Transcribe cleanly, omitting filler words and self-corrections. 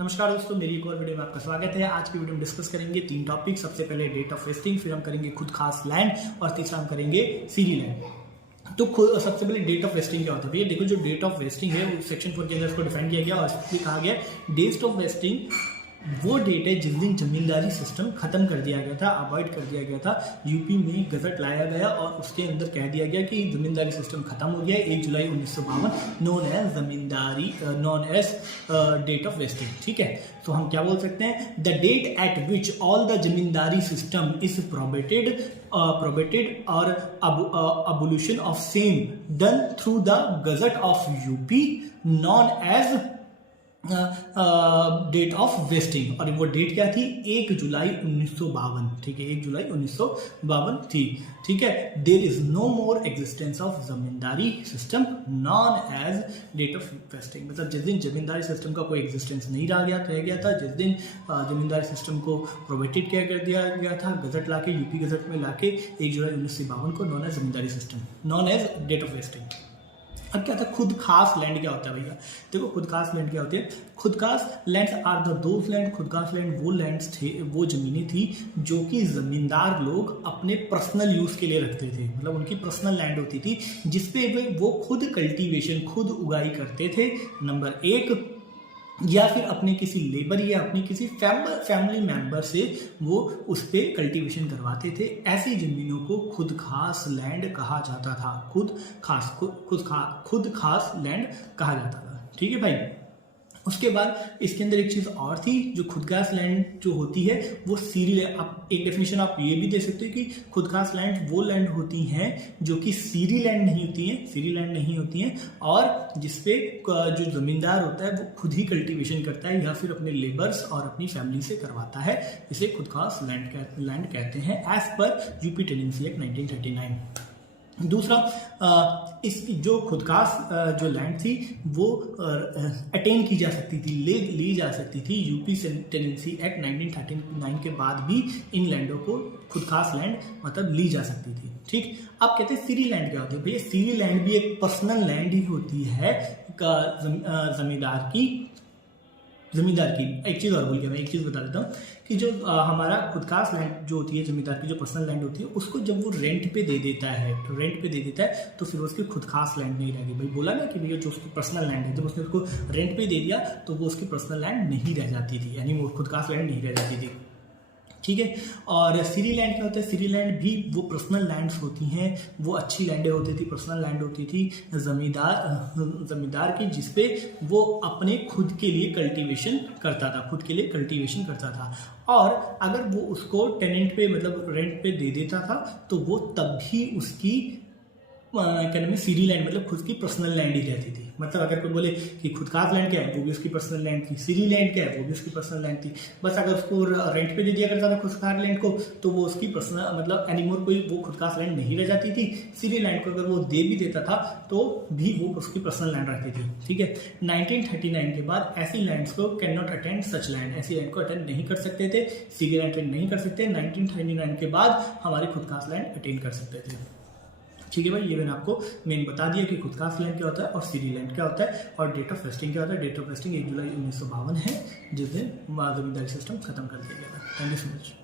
नमस्कार दोस्तों, मेरी एक और वीडियो में आपका स्वागत है। आज की वीडियो में डिस्कस करेंगे 3 टॉपिक। सबसे पहले डेट ऑफ वेस्टिंग, फिर हम करेंगे खुद खास लैंड और तीसरा हम करेंगे सीरी लैंड। तो सबसे पहले डेट ऑफ वेस्टिंग क्या होता है भैया? देखो, जो डेट ऑफ वेस्टिंग है वो सेक्शन 4 के अंदर इसको डिफाइन किया गया और इसलिए कहा गया डेट ऑफ वेस्टिंग वो डेट है जिस दिन जमींदारी सिस्टम खत्म कर दिया गया था, अवॉइड कर दिया गया था। यूपी में गजट लाया गया और उसके अंदर कह दिया गया कि जमींदारी सिस्टम खत्म हो गया 1 जुलाई 1952, known as zamindari, known as date of vesting. ठीक है, तो हम क्या बोल सकते हैं? The date at which all the zamindari system is probated और abolition of same done through the gazette of UP known as date of vesting. और वो डेट क्या थी? 1 जुलाई 1952। ठीक है, 1 जुलाई 1952 थी। ठीक है, there is no more existence of zamindari system known as date of vesting. मतलब जिस दिन जमींदारी सिस्टम का कोई एग्जिस्टेंस नहीं रह गया था, जिस दिन जमींदारी सिस्टम को प्रोबेटेड किया कर दिया गया था, गजट लाके, यूपी गजट में लाके 1 जुलाई 1952 को known as zamindari system, known as date of vesting. अब क्या था? खुद खास लैंड क्या होता है भैया? देखो, खुद खास लैंड क्या होती है? Khud khas lands are the those land, khud khas land वो लैंड्स थे, वो जमीनें थी जो कि जमींदार लोग अपने पर्सनल यूज के लिए रखते थे। मतलब उनकी पर्सनल लैंड होती थी जिसपे वो खुद कल्टीवेशन, खुद उगाई करते थे, नंबर 1, या फिर अपने किसी लेबर या अपनी किसी फैमिली मेंबर से वो उस पर कल्टीवेशन करवाते थे। ऐसी जमीनों को खुद खास लैंड कहा जाता था। खुद खास लैंड कहा जाता था। ठीक है भाई। उसके बाद इसके अंदर एक चीज और थी, जो खुद खास लैंड जो होती है वो सीरी लैंड। आप एक डेफिनेशन आप ये भी दे सकते हो कि खुद खास लैंड वो लैंड होती हैं जो कि सीरी लैंड नहीं होती हैं, और जिसपे जो जमींदार होता है वो खुद ही कल्टीवेशन करता है या फिर अपने लेबर्स और अपनी फैमिली से करवाता है। इसे खुद खास लैंड कहते हैं as per UP tenancy act 1939। दूसरा, इसकी जो खुदखास जो लैंड थी वो अटेन की जा सकती थी, ली जा सकती थी। यूपी टेनेंसी एक्ट 1939 के बाद भी इन लैंडों को खुदखास लैंड मतलब ली जा सकती थी। ठीक, अब कहते हैं सीरी लैंड क्या होती है भैया? सीरी लैंड भी एक पर्सनल लैंड ही होती है जमींदार की। एक चीज़ और भूल गया, मैं एक चीज़ बता देता हूँ कि जो हमारा खुदखास लैंड जो होती है, जमींदार की जो पर्सनल लैंड होती है, उसको जब वो रेंट पे दे देता है, तो फिर उसकी खुदखास लैंड नहीं रहेगी। भाई बोला ना कि भैया जो उसकी पर्सनल लैंड है, जब उसने उसको रेंट पे दे दिया तो वो उसकी पर्सनल लैंड नहीं रह जाती थी, यानी वो खुदखास लैंड नहीं रह जाती थी। ठीक है, और सीरी लैंड क्या होता है? सीरी लैंड भी वो पर्सनल लैंड्स होती हैं, वो अच्छी लैंडें होती थी, पर्सनल लैंड होती थी जमींदार की, जिसपे वो अपने खुद के लिए कल्टीवेशन करता था। और अगर वो उसको टेनेंट पे मतलब रेंट पे दे देता था तो वो तब भी उसकी क्या नाम है, सीरी लैंड मतलब खुद की पर्सनल लैंड ही रहती थी। मतलब अगर कोई बोले कि खुदखास लैंड क्या है, वो भी उसकी पर्सनल लैंड थी। सीरी लैंड क्या है, वो भी उसकी पर्सनल लैंड थी। बस अगर उसको रेंट पे दे दिया करता था खुदखास लैंड को, तो वो उसकी पर्सनल मतलब एनीमोर कोई वो खुदखास लैंड नहीं रह जाती थी। सीरी लैंड को अगर वो दे भी देता था तो भी वो उसकी पर्सनल लैंड रहती थी। ठीक है, 1939 के बाद ऐसी लैंड्स को can not attend such land, ऐसी लैंड को अटेंड नहीं कर सकते थे, सीरी लैंड अटेंड नहीं कर सकते। 1939 के बाद हमारे खुदखास लैंड अटेंड कर सकते थे। ठीक है भाई, ये मैंने आपको मेन बता दिया कि खुदखास लैंड क्या होता है और सीरी लैंड क्या होता है, और डेट ऑफ वेस्टिंग क्या होता है। डेट ऑफ वेस्टिंग 1 जुलाई 1952 है, जिस दिन जमींदारी सिस्टम खत्म कर दिया गया था। Thank you so much.